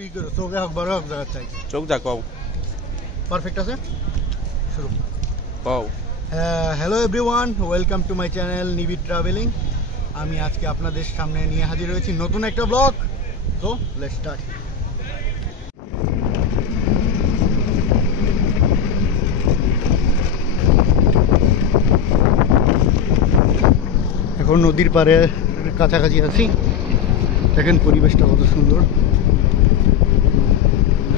একটু ই করো, চোখে হোক বড় হোক জায়গা চাই। চোখ যা কও। পারফেক্ট আছে, শুরু কও। Hello everyone, welcome to my channel নিবিড় ট্রাভেলিং। আমি আজকে আপনাদের সামনে নিয়ে হাজির হয়েছি নতুন একটা ব্লগ। তো লেটস স্টার্ট। এখন নদীর পাড়ে কাছাকাছি আছি। দেখেন পরিবেশটা কত সুন্দর,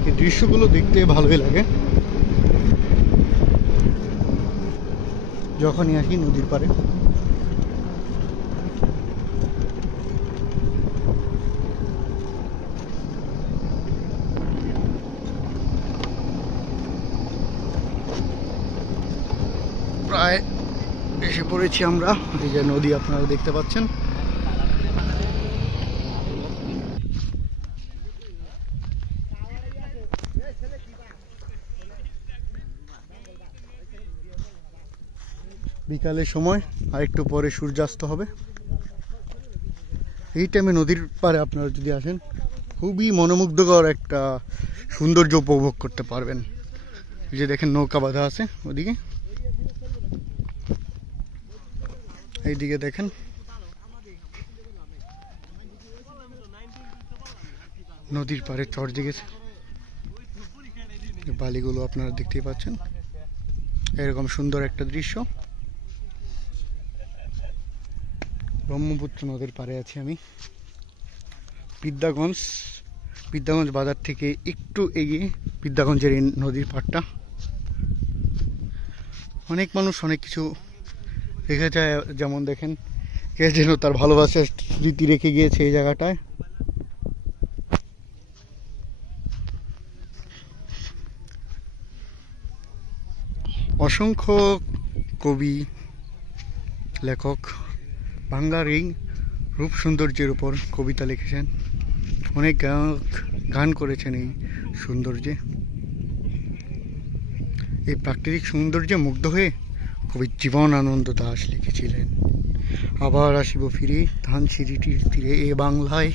এই দৃশ্যগুলো দেখতে ভালোই লাগে যখনই আসি নদীর পাড়ে। প্রায় এসে পড়েছি আমরা, এই যে নদী আপনারা দেখতে পাচ্ছেন। বিকালের সময় আর একটু পরে সূর্যাস্ত হবে। এই টাইমে নদীর পাড়ে আপনারা যদি আসেন, খুবই মনোমুগ্ধকর একটা সৌন্দর্য উপভোগ করতে পারবেন। এই যে দেখেন নৌকা বাঁধা আছে ওদিকে, এইদিকে দেখেন নদীর পাড়ে চর জেগেছে, বালিগুলো আপনারা দেখতেই পাচ্ছেন। এরকম সুন্দর একটা দৃশ্য। ব্রহ্মপুত্র নদীর পাড়ে আছি আমি, বিদ্যাগঞ্জ বাজার থেকে একটু এগিয়ে বিদ্যাগঞ্জের এই নদীর পাড়টা। অনেক মানুষ অনেক কিছু রেখে যায়, যেমন দেখেন কে যেন তার ভালোবাসার স্মৃতি রেখে গিয়েছে এই জায়গাটায়। অসংখ্য কবি লেখক বাংলার এই রূপ সৌন্দর্যের উপর কবিতা লিখেছেন, অনেক গান করেছেন এই সৌন্দর্যে। এই প্রাকৃতিক সৌন্দর্যে মুগ্ধ হয়ে কবি জীবনানন্দ দাশ লিখেছিলেন, আবার আসিব ফিরে ধানসিঁড়িটির তীরে এ বাংলায়,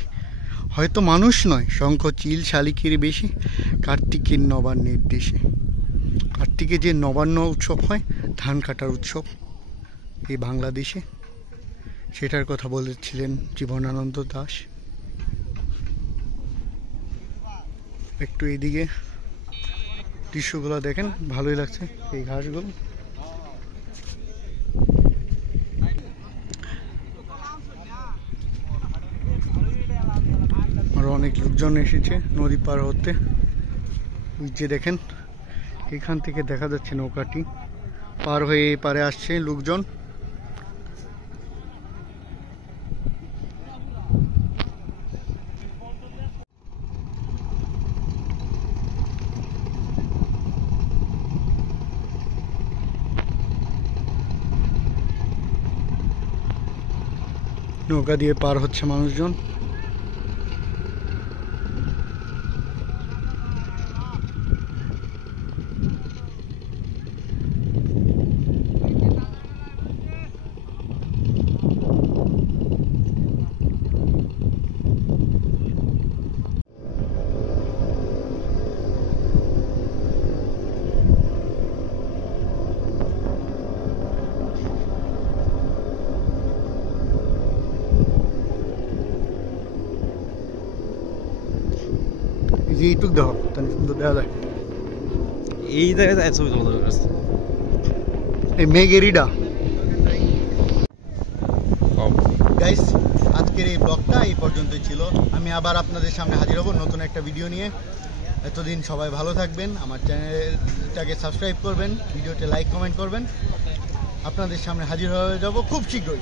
হয়তো মানুষ নয় শঙ্খ চিল শালিকের বেশি, কার্তিকের নবান্নের দেশে। কার্তিকে যে নবান্ন উৎসব হয়, ধান কাটার উৎসব এই বাংলাদেশে, সেটার কথা বলেছিলেন জীবনানন্দ দাশ। একটু এইদিকে দৃশ্যগুলো দেখেন, ভালোই লাগছে এই ঘাসগুলো। আরো অনেক লোকজন এসেছে নদী পার হতে। ওই যে দেখেন এখান থেকে দেখা যাচ্ছে নৌকাটি পার হয়ে পারে আসছে লোকজন। নৌকা দিয়ে পার হচ্ছে মানুষজন। এইটুক দেখো, তাহলে সুন্দর দেখা যায়। এই জায়গায় ছবি তোলা দরকার আছে। এই মেঘেরিডা গাইস, আজকের এই ব্লগটা এই পর্যন্তই ছিল। আমি আবার আপনাদের সামনে হাজির হব নতুন একটা ভিডিও নিয়ে। এতদিন সবাই ভালো থাকবেন, আমার চ্যানেলটাকে সাবস্ক্রাইব করবেন, ভিডিওতে লাইক কমেন্ট করবেন। আপনাদের সামনে হাজির হয়ে যাব খুব শীঘ্রই।